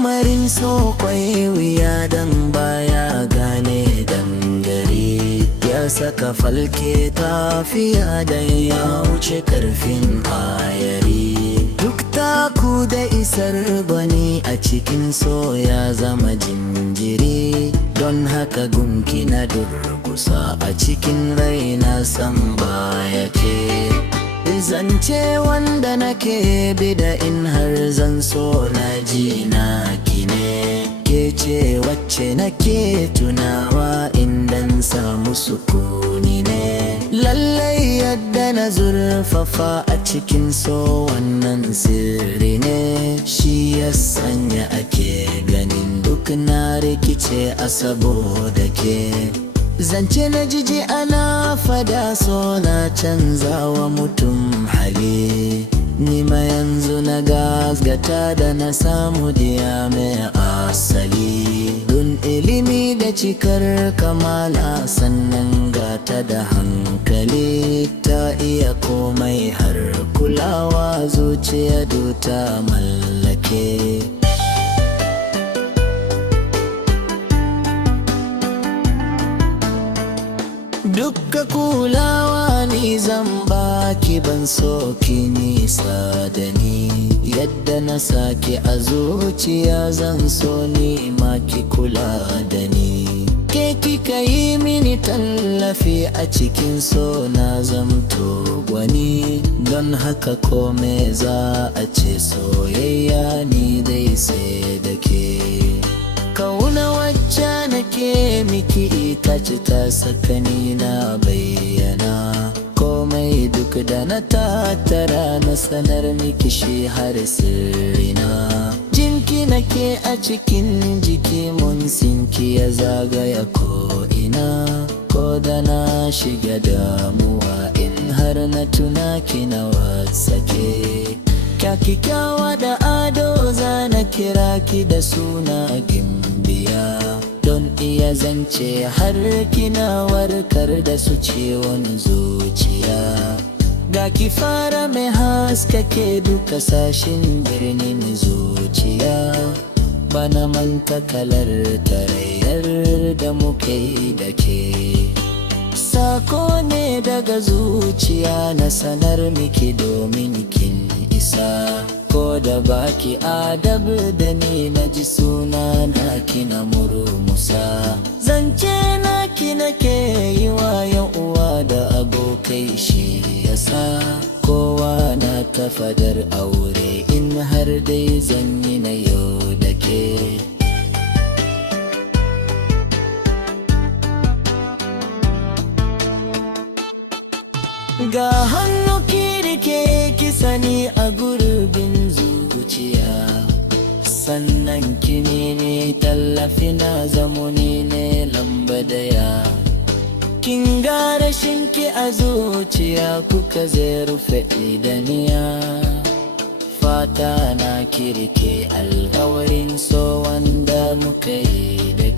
lamarin so kwai wuya dan baya gane dangare, ya saka falke tafiya dan ya wuce karfin ayari. Duk taku da isar bani a cikin so ya zama jinjiri, don haka gunki na durkusa a cikin raina san baya ke. Zance wanda nake bida in har zan so na ji na kine, ke ce wacce nake tunawa indan samu sukuni ne. Lallai yadda na zurfafa a cikin so wannan sirri ne, shi ya sanya ake ganin duk na rikice a saboda ke. Zance na jiji ana fada so na canzawa mutum hali, ni ma yanzu na gasgata da na samu diya mai asali. Dun ilimi da cikar kamala sannan gata da hankali, ta iya komai har kulawa zuciya ta mallake. Dukka kulawa ni zan baki, ban so ki nisa da ni, yadda na sake a zuciya zan so ni ma ki kula da ni. Ke kika yi mini tallafi a cikin so na zamto gwani, don haka kome za a ce soyayya ni dai sai da ke. Kauna wacce nake miki ita ce ta sakani na bayyana, komai duk da na tattara na sanar miki shi har sirrina. Jinki nake a cikin jiki, mun sinki ya zagaya ko'ina, ko da na shiga damuwa in har na tuna ki na wasake. Kyakkyawa da ado za na kira ki da suna gimbiya, don iya zance har kina warkar da su ciwon zuciya. Ga ki fara mai haskake duka sashin birnin zuciya, bana manta kalar tarayyar da muka yi da ke. Sako ne daga zuciya na sanar miki domin kin isa, ko da baki adab da ni na ji suna na kina murmusa. Zance na ki nake yi wa yan uwa da abokai, shi yasa kowa na ta fadar aure in har dai zan yi na yau da ke. Ga hannu ki rike ki sani a gurbin zuciya, sannan kini ne tallafi na zamuni ne lamba daya. Kin ga rashin ki a zuciya kuka zai rufe idaniya, fata na ki rike alkawarin so wanda muka yi da